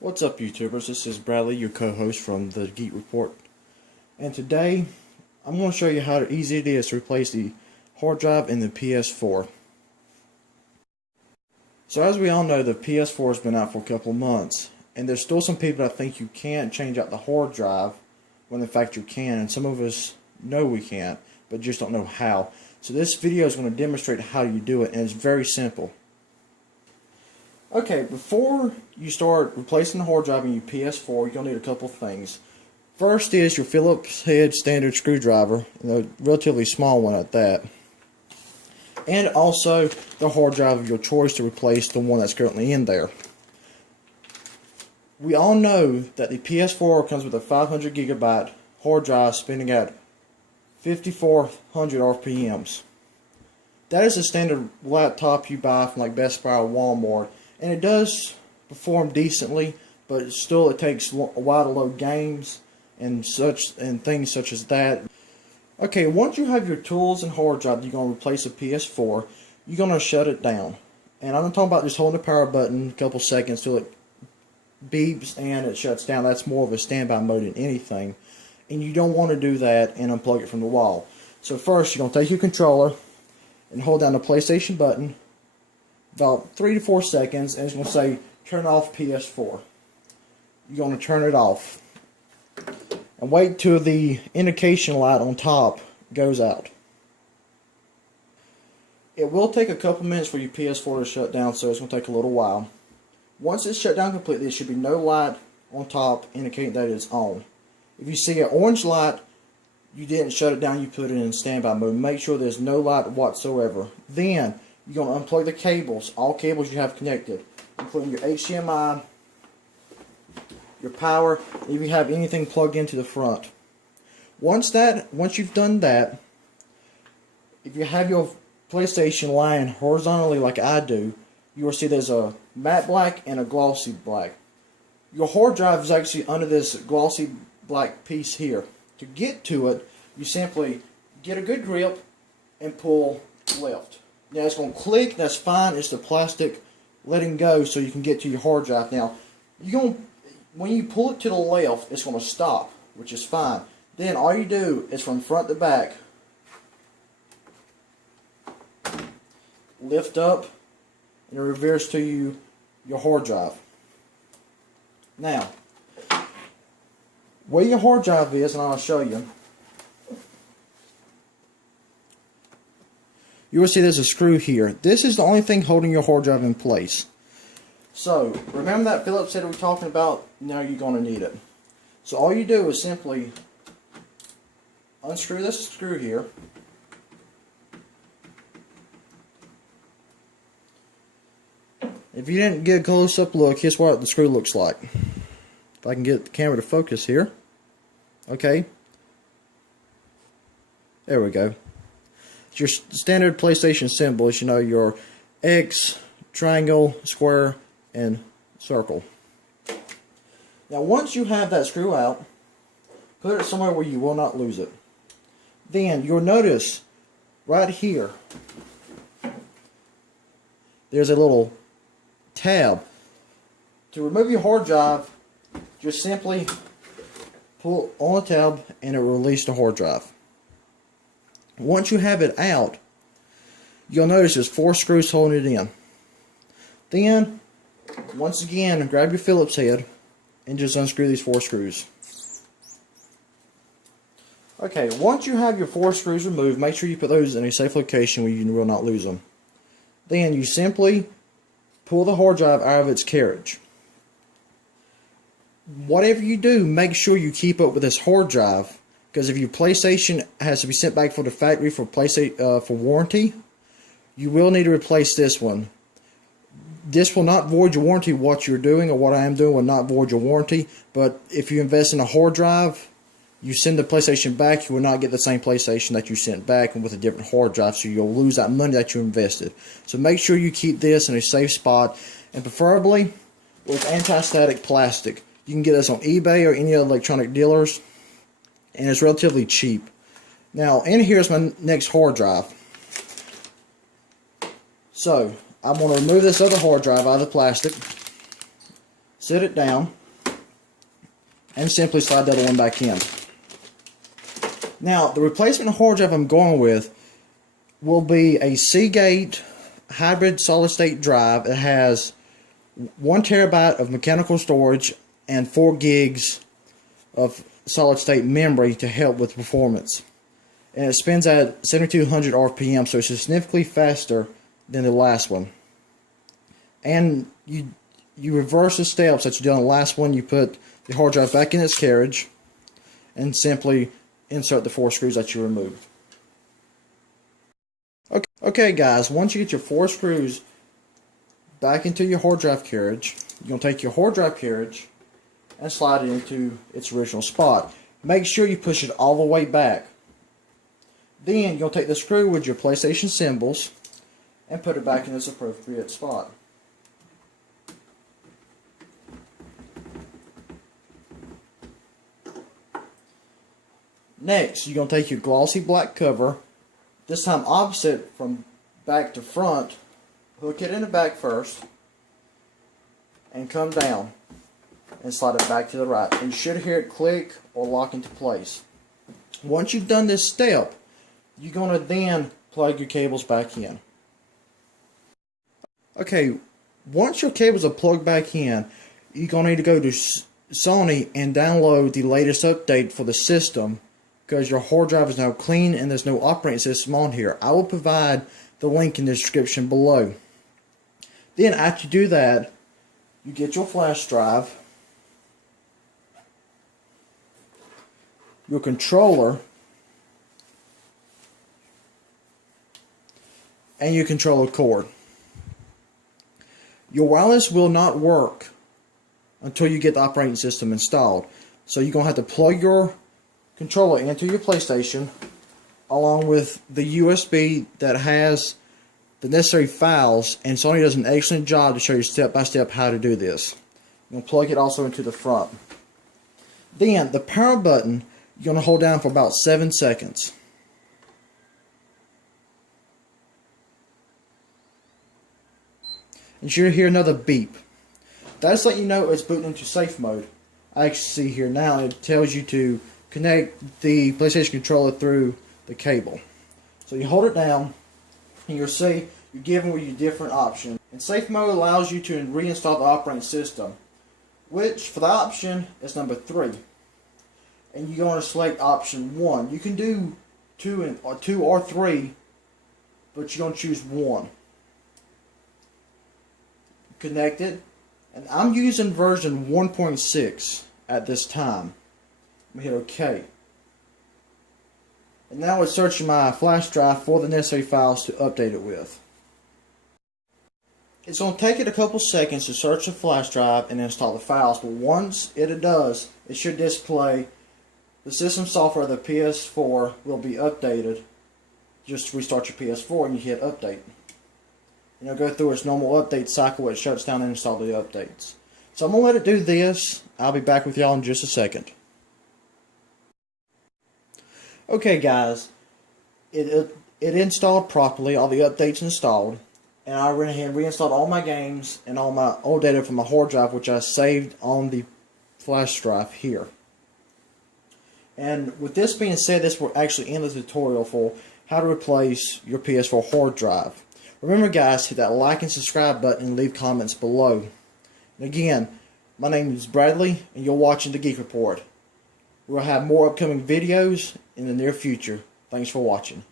What's up, YouTubers? This is Bradley, your co-host from the Geek Report, and today I'm going to show you how easy it is to replace the hard drive in the PS4. So as we all know, the PS4 has been out for a couple months, and there's still some people that think you can't change out the hard drive when in fact you can, and some of us know we can't, but just don't know how. So this video is going to demonstrate how you do it, and it's very simple. Okay, before you start replacing the hard drive in your PS4, you're going to need a couple things. First is your Phillips head standard screwdriver, a relatively small one at that. And also the hard drive of your choice to replace the one that's currently in there. We all know that the PS4 comes with a 500 gigabyte hard drive spinning at 5400 RPMs. That is a standard laptop you buy from like Best Buy or Walmart. And it does perform decently, but still it takes a while to load games and things such as that. Okay, once you have your tools and hard drive, you're going to replace a PS4, you're going to shut it down. And I'm not talking about just holding the power button a couple seconds till it beeps and it shuts down. That's more of a standby mode than anything. And you don't want to do that and unplug it from the wall. So first, you're going to take your controller and hold down the PlayStation button about 3 to 4 seconds, and it's going to say turn off PS4. You're going to turn it off and wait till the indication light on top goes out. It will take a couple minutes for your PS4 to shut down, so it's going to take a little while. Once it's shut down completely, there should be no light on top indicating that it's on. If you see an orange light, you didn't shut it down, you put it in standby mode. Make sure there's no light whatsoever. Then you're going to unplug the cables, all cables you have connected, including your HDMI, your power, if you have anything plugged into the front. Once you've done that, if you have your PlayStation lying horizontally like I do, you will see there's a matte black and a glossy black. Your hard drive is actually under this glossy black piece here. To get to it, you simply get a good grip and pull left. Now it's going to click, that's fine, it's the plastic letting go so you can get to your hard drive. Now, when you pull it to the left, it's going to stop, which is fine. Then all you do is from front to back, lift up, and it reverses to your hard drive. Now, where your hard drive is, and I'll show you, you will see there's a screw here. This is the only thing holding your hard drive in place. So, remember that Phillips head we were talking about? Now you're going to need it. So all you do is simply unscrew this screw here. If you didn't get a close-up look, here's what the screw looks like. If I can get the camera to focus here. Okay. There we go. It's your standard PlayStation symbols, you know, your X, triangle, square, and circle. Now once you have that screw out, put it somewhere where you will not lose it. Then you'll notice right here, there's a little tab. To remove your hard drive, just simply pull on the tab and it will release the hard drive. Once you have it out, you'll notice there's 4 screws holding it in. Then, once again, grab your Phillips head and just unscrew these 4 screws. Okay, once you have your 4 screws removed, make sure you put those in a safe location where you will not lose them. Then you simply pull the hard drive out of its carriage. Whatever you do, make sure you keep up with this hard drive, because if your PlayStation has to be sent back for the factory for warranty, you will need to replace this one. This will not void your warranty. What you're doing or what I am doing will not void your warranty, but if you invest in a hard drive, you send the PlayStation back, you will not get the same PlayStation that you sent back and with a different hard drive, so you'll lose that money that you invested. So make sure you keep this in a safe spot, and preferably with anti-static plastic. You can get this on eBay or any other electronic dealers, and it's relatively cheap. Now, in here is my next hard drive. So, I'm going to remove this other hard drive out of the plastic. sit it down, and simply slide the other one back in. Now, the replacement hard drive I'm going with will be a Seagate hybrid solid-state drive. It has 1 terabyte of mechanical storage and 4 gigs of solid-state memory to help with performance. And it spins at 7200 RPM, so it's significantly faster than the last one. And you reverse the steps that you did on the last one. You put the hard drive back in its carriage and simply insert the 4 screws that you removed. Okay guys, once you get your 4 screws back into your hard drive carriage, you're going to take your hard drive carriage and slide it into its original spot. Make sure you push it all the way back. Then you'll take the screw with your PlayStation symbols and put it back in its appropriate spot. Next, you're going to take your glossy black cover, this time opposite from back to front, hook it in the back first, and come down and slide it back to the right. And you should hear it click or lock into place. Once you've done this step, you're going to then plug your cables back in. Okay, once your cables are plugged back in, you're going to need to go to Sony and download the latest update for the system, because your hard drive is now clean and there's no operating system on here. I will provide the link in the description below. Then after you do that, you get your flash drive, your controller, and your controller cord. Your wireless will not work until you get the operating system installed. So you're going to have to plug your controller into your PlayStation along with the USB that has the necessary files, and Sony does an excellent job to show you step by step how to do this. You're going to plug it also into the front. Then the power button you're going to hold down for about 7 seconds. And you'll hear another beep. That's letting you know it's booting into safe mode. I actually see here now it tells you to connect the PlayStation controller through the cable. So you hold it down and you'll see you're given with your different options. And safe mode allows you to reinstall the operating system, which for the option is number 3. And you're going to select option 1. You can do 2 or 3, but you're going to choose 1. Connect it, and I'm using version 1.6 at this time. Let me hit OK. And now it's searching my flash drive for the necessary files to update it with. It's going to take it a couple seconds to search the flash drive and install the files, but once it does, it should display the system software of the PS4 will be updated. Just restart your PS4 and you hit update. And it'll go through its normal update cycle where it shuts down and installs the updates. So I'm going to let it do this. I'll be back with y'all in just a second. Okay guys, it installed properly, all the updates installed, and I went ahead and reinstalled all my games and all my old data from my hard drive, which I saved on the flash drive here. And with this being said, this will actually end the tutorial for how to replace your PS4 hard drive. Remember guys, hit that like and subscribe button and leave comments below. And again, my name is Bradley and you're watching the Geek Report. We'll have more upcoming videos in the near future. Thanks for watching.